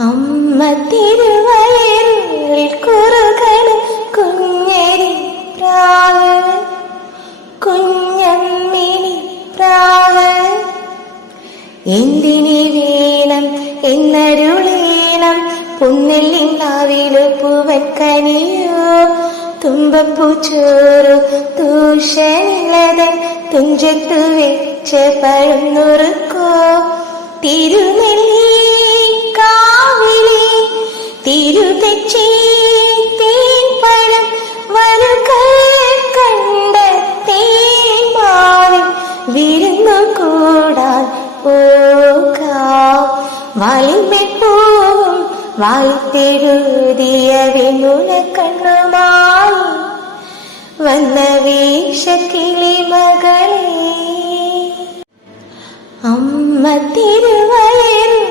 അമ്മ തിരുവയറിൽ കുറുകണ് കുഞ്ഞരി പ്രാവ്, കുഞ്ഞമ്മിണി പ്രാവ്. എന്തിനി വേണം എന്നരുളേണം, പുന്നെല്ലിനാവിലു പൂവൻ കനിയോ, തുമ്പപ്പൂച്ചോറു തൂഷനിലതൻ തുഞ്ചത്തു വെച്ച പഴന്നുറുക്കോ. തിരുനെല്ലി കാവിലെ തിരുതെച്ചി തേൻപഴം വലുകൾ കണ്ട തേന്മാവിൽ വിരുന്നു കൂടാൻ പോകാം. വാലിമെപ്പൂവും വായിത്തെഴുതിയ വിമുന കണ്ണുമായി വന്ന വേഷക്കിളി മകളെ. അമ്മ തിരുവയറിൽ